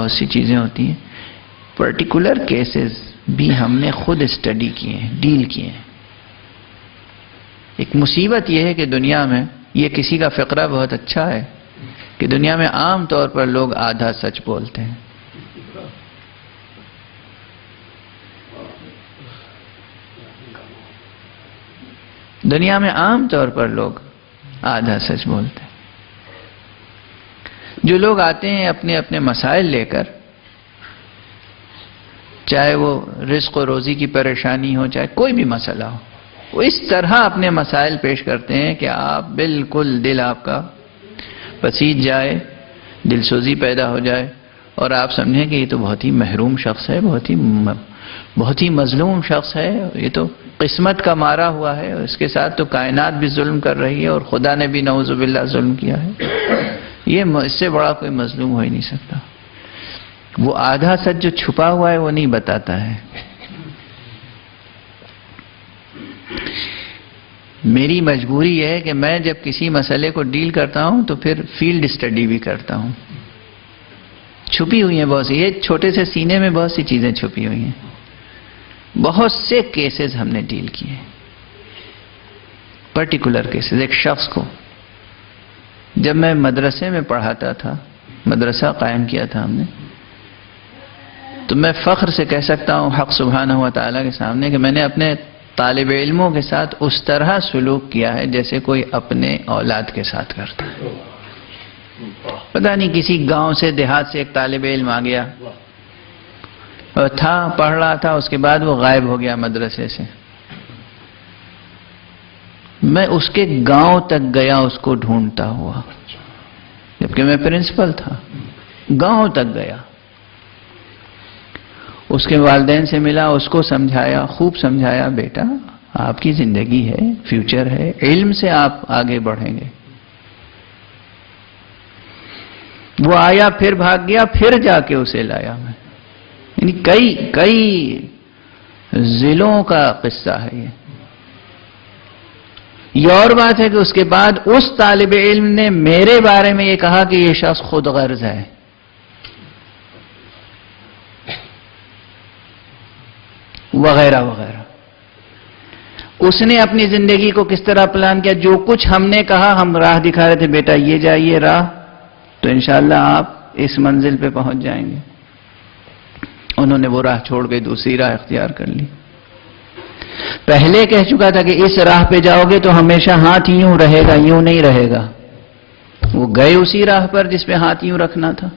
بہت سی چیزیں ہوتی ہیں. پرٹیکولر کیسز بھی ہم نے خود اسٹڈی کیے ہیں، ڈیل کیے ہیں. ایک مصیبت یہ ہے کہ دنیا میں یہ کسی کا فقرہ بہت اچھا ہے کہ دنیا میں عام طور پر لوگ آدھا سچ بولتے ہیں. دنیا میں عام طور پر لوگ آدھا سچ بولتے ہیں. جو لوگ آتے ہیں اپنے اپنے مسائل لے کر، چاہے وہ رزق و روزی کی پریشانی ہو، چاہے کوئی بھی مسئلہ ہو، وہ اس طرح اپنے مسائل پیش کرتے ہیں کہ آپ بالکل دل آپ کا پسیج جائے، دل سوزی پیدا ہو جائے، اور آپ سمجھیں کہ یہ تو بہت ہی محروم شخص ہے، بہت ہی مظلوم شخص ہے، یہ تو قسمت کا مارا ہوا ہے، اس کے ساتھ تو کائنات بھی ظلم کر رہی ہے اور خدا نے بھی نعوذ باللہ ظلم کیا ہے. یہ اس سے بڑا کوئی مظلوم ہو ہی نہیں سکتا. وہ آدھا سچ جو چھپا ہوا ہے وہ نہیں بتاتا ہے. میری مجبوری یہ ہے کہ میں جب کسی مسئلے کو ڈیل کرتا ہوں تو پھر فیلڈ اسٹڈی بھی کرتا ہوں. چھپی ہوئی ہیں بہت سی، یہ چھوٹے سے سینے میں بہت سی چیزیں چھپی ہوئی ہیں. بہت سے کیسز ہم نے ڈیل کیے، پرٹیکولر کیسز. ایک شخص کو جب میں مدرسے میں پڑھاتا تھا، مدرسہ قائم کیا تھا ہم نے، تو میں فخر سے کہہ سکتا ہوں حق سبحانہ و تعالیٰ کے سامنے کہ میں نے اپنے طالب علموں کے ساتھ اس طرح سلوک کیا ہے جیسے کوئی اپنے اولاد کے ساتھ کرتا ہے. پتہ نہیں کسی گاؤں سے، دیہات سے ایک طالب علم آ گیا اور پڑھ رہا تھا، اس کے بعد وہ غائب ہو گیا مدرسے سے. میں اس کے گاؤں تک گیا اس کو ڈھونڈتا ہوا، جبکہ میں پرنسپل تھا. گاؤں تک گیا، اس کے والدین سے ملا، اس کو سمجھایا، خوب سمجھایا، بیٹا آپ کی زندگی ہے، فیوچر ہے، علم سے آپ آگے بڑھیں گے. وہ آیا، پھر بھاگ گیا، پھر جا کے اسے لایا میں. یعنی کئی ضلعوں کا قصہ ہے یہ. یہ اور بات ہے کہ اس کے بعد اس طالب علم نے میرے بارے میں یہ کہا کہ یہ شخص خود غرض ہے. وغیرہ وغیرہ. اس نے اپنی زندگی کو کس طرح پلان کیا، جو کچھ ہم نے کہا، ہم راہ دکھا رہے تھے، بیٹا یہ جائیے راہ تو انشاءاللہ آپ اس منزل پہ پہنچ جائیں گے. انہوں نے وہ راہ چھوڑ کے دوسری راہ اختیار کر لی. پہلے کہہ چکا تھا کہ اس راہ پہ جاؤ گے تو ہمیشہ ہاتھ یوں رہے گا، یوں نہیں رہے گا. وہ گئے اسی راہ پر جس پہ ہاتھ یوں رکھنا تھا.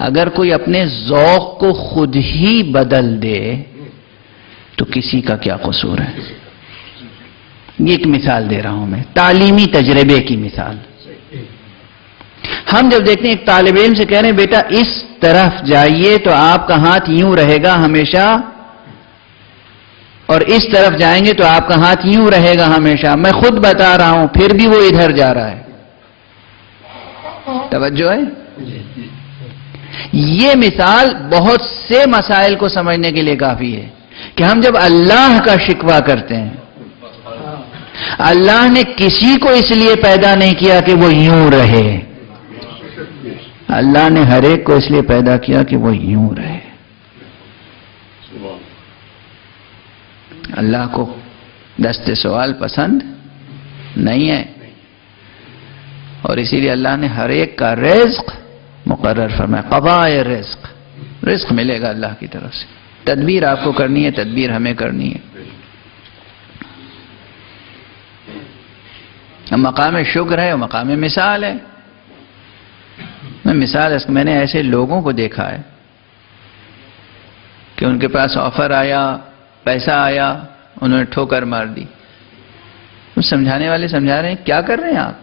اگر کوئی اپنے ذوق کو خود ہی بدل دے تو کسی کا کیا قصور ہے. یہ ایک مثال دے رہا ہوں میں، تعلیمی تجربے کی مثال. ہم جب دیکھتے ہیں ایک طالب علم سے کہہ رہے ہیں بیٹا اس طرف جائیے تو آپ کا ہاتھ یوں رہے گا ہمیشہ، اور اس طرف جائیں گے تو آپ کا ہاتھ یوں رہے گا ہمیشہ. میں خود بتا رہا ہوں پھر بھی وہ ادھر جا رہا ہے. توجہ ہے؟ یہ مثال بہت سے مسائل کو سمجھنے کے لیے کافی ہے کہ ہم جب اللہ کا شکوہ کرتے ہیں، اللہ نے کسی کو اس لیے پیدا نہیں کیا کہ وہ یوں رہے. اللہ نے ہر ایک کو اس لیے پیدا کیا کہ وہ یوں رہے. اللہ کو دست سوال پسند نہیں ہے، اور اسی لیے اللہ نے ہر ایک کا رزق مقرر فرمایا. قضاء رزق ملے گا اللہ کی طرف سے. تدبیر آپ کو کرنی ہے، تدبیر ہمیں کرنی ہے. مقام شکر ہے اور مقام مثال ہے. میں نے ایسے لوگوں کو دیکھا ہے کہ ان کے پاس آفر آیا، پیسہ آیا، انہوں نے ٹھوکر مار دی. سمجھانے والے سمجھا رہے ہیں کیا کر رہے ہیں آپ،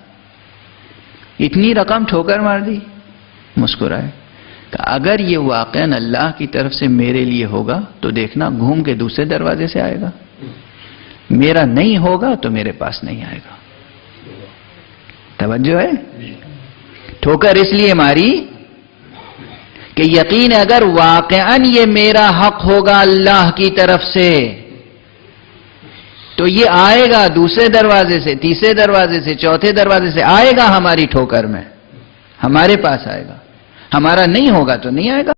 اتنی رقم ٹھوکر مار دی. مسکرائے کہ اگر یہ واقعاً اللہ کی طرف سے میرے لیے ہوگا تو دیکھنا گھوم کے دوسرے دروازے سے آئے گا، میرا نہیں ہوگا تو میرے پاس نہیں آئے گا. توجہ ہے؟ ٹھوکر اس لیے ماری کہ یقین اگر واقعاً یہ میرا حق ہوگا اللہ کی طرف سے تو یہ آئے گا دوسرے دروازے سے، تیسرے دروازے سے، چوتھے دروازے سے آئے گا. ہماری ٹھوکر میں ہمارے پاس آئے گا. ہمارا نہیں ہوگا تو نہیں آئے گا.